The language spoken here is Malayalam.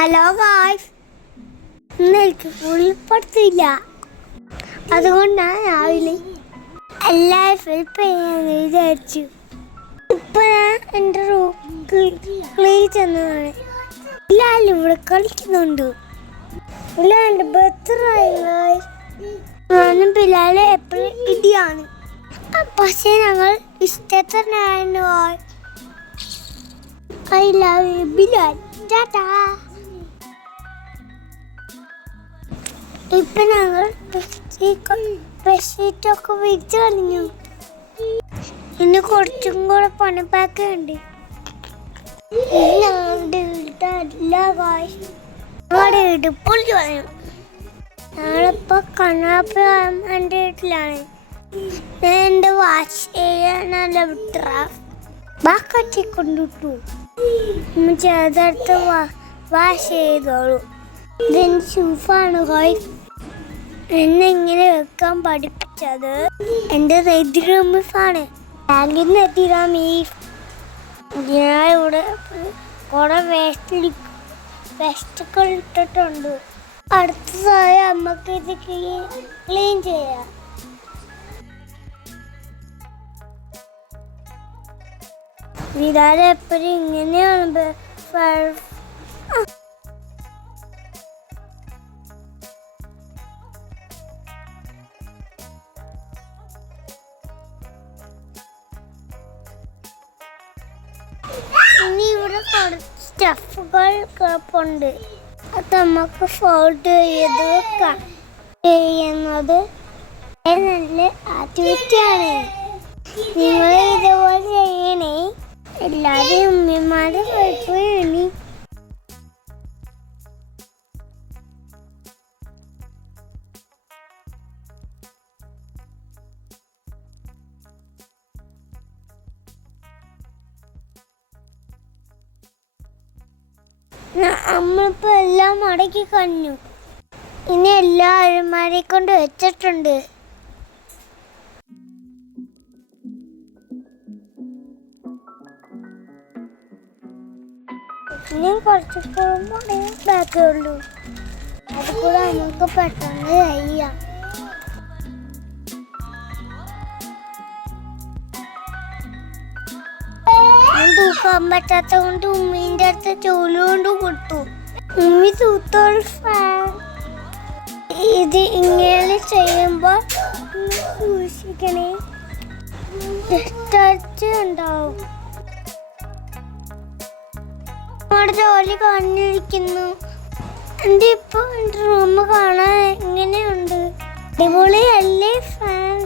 ഹലോ ഗായ്സ്, ഇന്ന് എനിക്ക് പുളിപ്പടുത്തില്ല. അതുകൊണ്ടാണ് രാവിലെ എല്ലാവരും ഹെൽപ്പ് ചെയ്യാന്ന് വിചാരിച്ചു. ഇപ്പൊ ഞാൻ എൻ്റെ റൂം ക്ലീൻ ചെന്നതാണ്. എല്ലാവരും ഇവിടെ കളിക്കുന്നുണ്ട്. ഇല്ലാണ്ട് ബർത്ത്ഡേ ഞാനും പിള്ളേരെ എപ്പോഴും ഇടിയാണ്. പക്ഷേ ഞങ്ങൾ ഇഷ്ടത്തിനായിരുന്നു. I love you, Bilal. Tata. ഇപ്പം ഞങ്ങൾ ബെഡ്ഷീറ്റൊക്കെ വിരിച്ചു കളഞ്ഞു. ഇനി കുറച്ചും കൂടെ പണിപ്പാക്കുണ്ട്. ഞങ്ങളുടെ ഇടുപ്പൊളി കളഞ്ഞു. ഞങ്ങളിപ്പോൾ കണ്ണാപ്പി എൻ്റെ വീട്ടിലാണ്. ഞാൻ എൻ്റെ വാഷ് ചെയ്യാനുള്ള ബക്കറ്റിൽ കൊണ്ടിട്ടു. ചെറുതെടുത്ത് വാഷ് ചെയ്തോളൂ. ഇതെൻ്റെ ഷൂഫാണ് ഗായ്സ്. എന്നെ ഇങ്ങനെ വെക്കാൻ പഠിപ്പിച്ചത് എൻ്റെ റെഡിറമിഫാണ്. ബാങ്കിൽ നിന്ന് എത്തിരാമീഫ്. ഞാൻ ഇവിടെ കുറെ വേസ്റ്റൊക്കെ ഇട്ടിട്ടുണ്ട്. അടുത്തതായി അമ്മക്ക് ഇത് ക്ലീൻ ചെയ്യാം. വിരാട് എപ്പോഴും ഇങ്ങനെയാണ്. ഇനി ഇവിടെ കുറച്ച് സ്റ്റഫുകൾ കിടപ്പുണ്ട്. അത് നമുക്ക് ഫോൾഡ് ചെയ്ത് വെക്കാം. ചെയ്യുന്നത് നല്ല ആക്ടിവിറ്റിയാണ്. നിങ്ങൾ ഇതുപോലെ ചെയ്യണേ. എല്ലാവരും ഉമ്മമാരുടെ കുഴപ്പമാണ്. നമ്മളിപ്പോൾ എല്ലാം മടക്കി കഴിഞ്ഞു. ഇനി എല്ലാ അലമാരയെ കൊണ്ട് വെച്ചിട്ടുണ്ട്. ഇനി കുറച്ച് ബാക്കേ ഉള്ളൂ. അത് കൂടെ നമുക്ക് പെട്ടെന്ന് ചെയ്യാം. തൂക്കാൻ പറ്റാത്ത കൊണ്ട് ഉമ്മീൻ്റെ അടുത്ത് ചൂല് കൊണ്ട് കൊടുത്തു. ഉമ്മി തൂത്തോൾ ഇത് ഇങ്ങനെ ചെയ്യുമ്പോൾ സൂക്ഷിക്കണേ, ഉണ്ടാവും. നമ്മുടെ ജോലി കഴിഞ്ഞിരിക്കുന്നു. എൻ്റെ ഇപ്പോൾ എൻ്റെ റൂം കാണാൻ എങ്ങനെയുണ്ട്? അടിപൊളിയല്ലേ ഫാൻ?